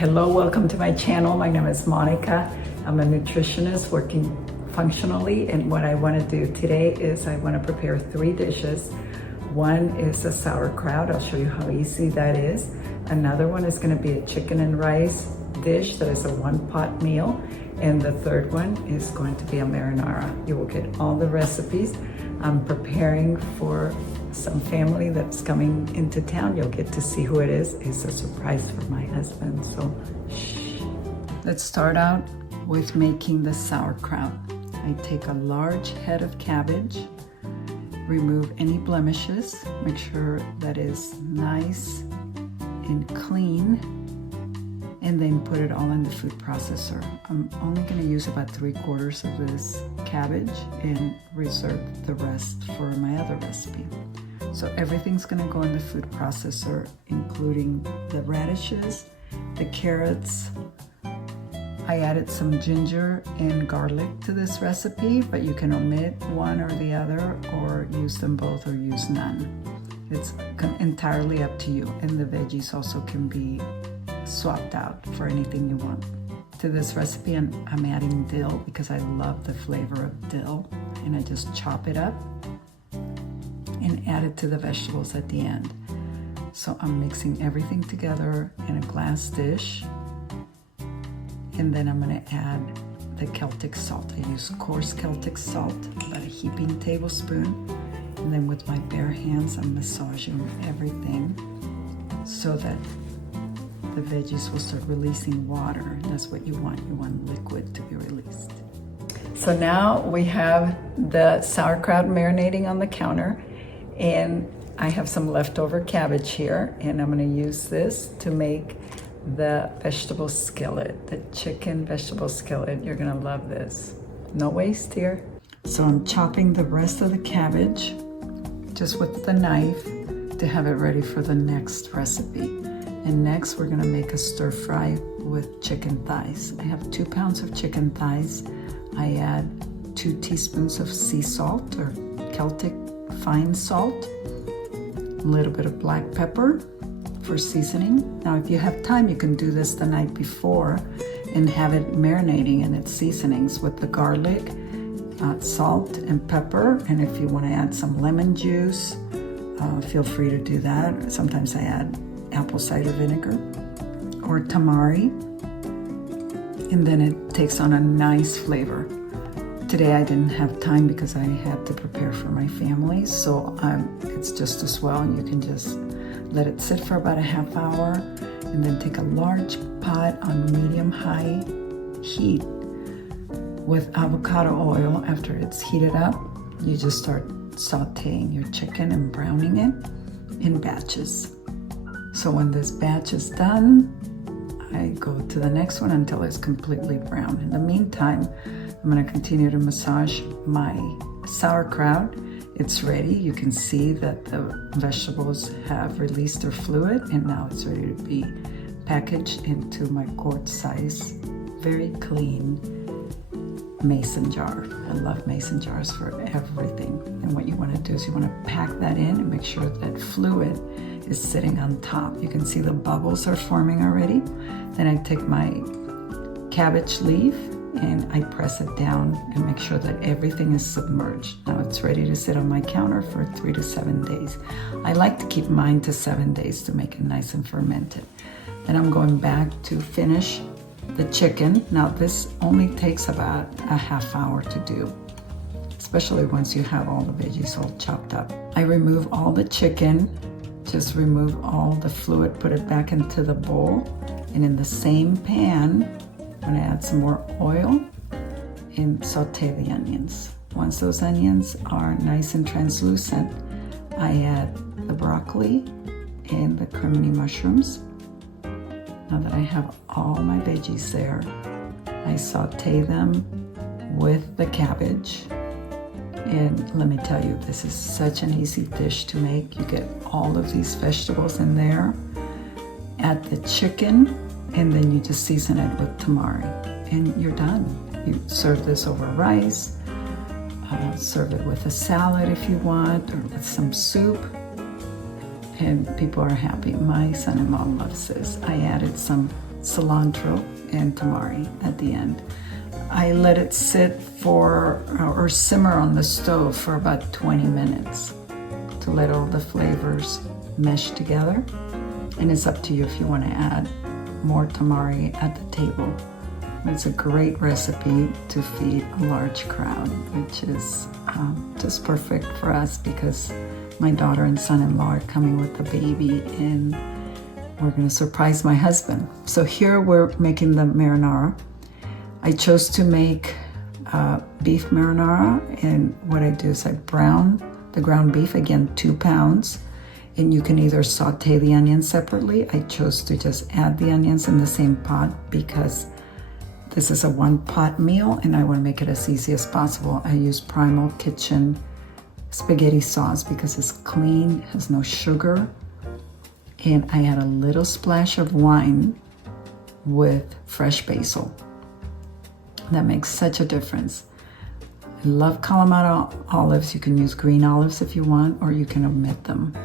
Hello, welcome to my channel. My name is Monica. I'm a nutritionist working functionally, and what I want to do today is I want to prepare 3 dishes. One is a sauerkraut. I'll show you how easy that is. Another one is going to be a chicken and rice dish that is a 1-pot meal. And the third one is going to be a marinara. You will get all the recipes. I'm preparing for some family that's coming into town. You'll get to see who it is. It's a surprise for my husband, so shh. Let's start out with making the sauerkraut. I take a large head of cabbage, remove any blemishes, make sure that is nice and clean, and then put it all in the food processor. I'm only going to use about 3/4 of this cabbage and reserve the rest for my other recipe. So everything's going to go in the food processor, including the radishes, the carrots. I added some ginger and garlic to this recipe, but you can omit one or the other, or use them both, or use none. It's entirely up to you, and the veggies also can be swapped out for anything you want. To this recipe, I'm adding dill because I love the flavor of dill, and I just chop it up and add it to the vegetables at the end. So I'm mixing everything together in a glass dish, and then I'm going to add the Celtic salt. I use coarse Celtic salt, about a heaping tablespoon, and then with my bare hands I'm massaging everything so that the veggies will start releasing water. That's what you want. You want liquid to be released. So now we have the sauerkraut marinating on the counter, and I have some leftover cabbage here, and I'm going to use this to make the vegetable skillet, the chicken vegetable skillet. You're going to love this. No waste here. So I'm chopping the rest of the cabbage just with the knife to have it ready for the next recipe. And next we're going to make a stir fry with chicken thighs. I have 2 pounds of chicken thighs. I add 2 teaspoons of sea salt or Celtic fine salt, a little bit of black pepper for seasoning. Now if you have time, you can do this the night before and have it marinating in its seasonings with the garlic, salt and pepper. And if you want to add some lemon juice, feel free to do that. Sometimes I add apple cider vinegar or tamari, and then it takes on a nice flavor. Today I didn't have time because I had to prepare for my family, so it's just as well. You can just let it sit for about a half hour, and then take a large pot on medium-high heat with avocado oil. After it's heated up, you just start sauteing your chicken and browning it in batches. So when this batch is done, I go to the next one until it's completely brown. In the meantime, I'm going to continue to massage my sauerkraut. It's ready. You can see that the vegetables have released their fluid, and now it's ready to be packaged into my quart size, very clean mason jar. I love mason jars for everything. And what you want to do is you want to pack that in and make sure that fluid is sitting on top. You can see the bubbles are forming already. Then I take my cabbage leaf and I press it down and make sure that everything is submerged. Now it's ready to sit on my counter for 3 to 7 days. I like to keep mine to 7 days to make it nice and fermented. Then I'm going back to finish the chicken. Now this only takes about a half hour to do, especially once you have all the veggies all chopped up. I remove all the chicken, just remove all the fluid, put it back into the bowl, and in the same pan, I'm going to add some more oil and saute the onions. Once those onions are nice and translucent, I add the broccoli and the crimini mushrooms. Now that I have all my veggies there, I saute them with the cabbage. And let me tell you, this is such an easy dish to make. You get all of these vegetables in there, add the chicken, and then you just season it with tamari, and you're done. You serve this over rice, serve it with a salad if you want, or with some soup, and people are happy. My son-in-law loves this. I added some cilantro, and tamari at the end. I let it sit for or simmer on the stove for about 20 minutes to let all the flavors mesh together. And it's up to you if you want to add more tamari at the table. It's a great recipe to feed a large crowd, which is just perfect for us because my daughter and son-in-law are coming with the baby and we're going to surprise my husband. So here we're making the marinara. I chose to make beef marinara, and what I do is I brown the ground beef, again 2 pounds, and you can either saute the onions separately. I chose to just add the onions in the same pot because this is a 1-pot meal and I want to make it as easy as possible. I use Primal Kitchen spaghetti sauce because it's clean, has no sugar, and I add a little splash of wine with fresh basil. That makes such a difference. I love Kalamata olives. You can use green olives if you want, or you can omit them.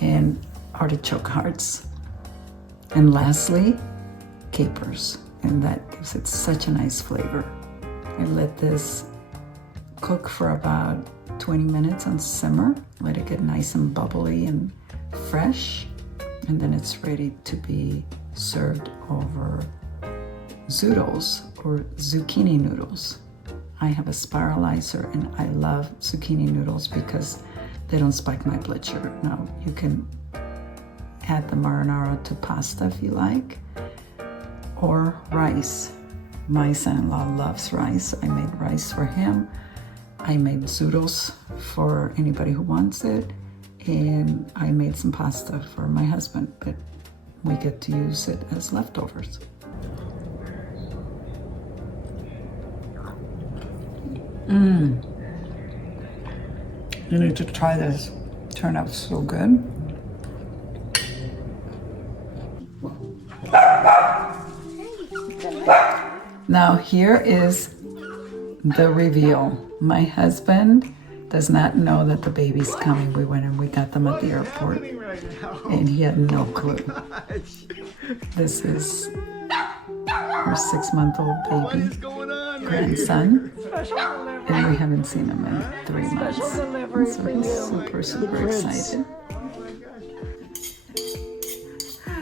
And artichoke hearts. And lastly, capers. And that gives it such a nice flavor. I let this cook for about 20 minutes on simmer. Let it get nice and bubbly and fresh. And then it's ready to be served over zoodles or zucchini noodles. I have a spiralizer and I love zucchini noodles because they don't spike my blood sugar. Now you can add the marinara to pasta if you like, or rice. My son-in-law loves rice. I made rice for him. I made zoodles for anybody who wants it, and I made some pasta for my husband, but we get to use it as leftovers. You need to try this. It turned out so good. Now here is the reveal. My husband does not know that the baby's coming. We went and we got them at the airport and he had no clue. This is our 6-month-old baby grandson, and we haven't seen him in 3 months. So he's super excited.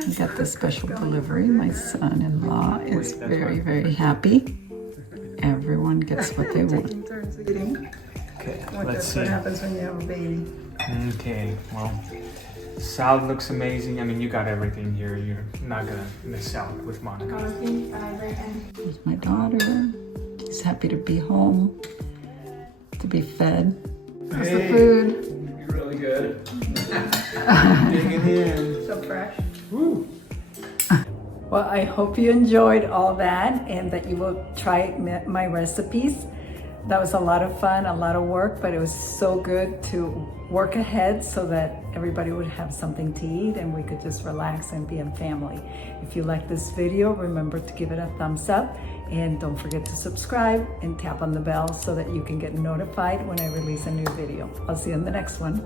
We got this special delivery. My son-in-law is very happy. Everyone gets what they want. Okay, let's see. What happens when you have a baby? Okay, well, salad looks amazing. I mean, you got everything here. You're not gonna miss out with Monica. Here's my daughter. She's happy to be home, to be fed. How's the food? You're really good. Digging in. So fresh. Woo. Well, I hope you enjoyed all that and that you will try my recipes. That was a lot of fun, a lot of work, but it was so good to work ahead so that everybody would have something to eat and we could just relax and be in family. If you like this video, remember to give it a thumbs up and don't forget to subscribe and tap on the bell so that you can get notified when I release a new video. I'll see you in the next one.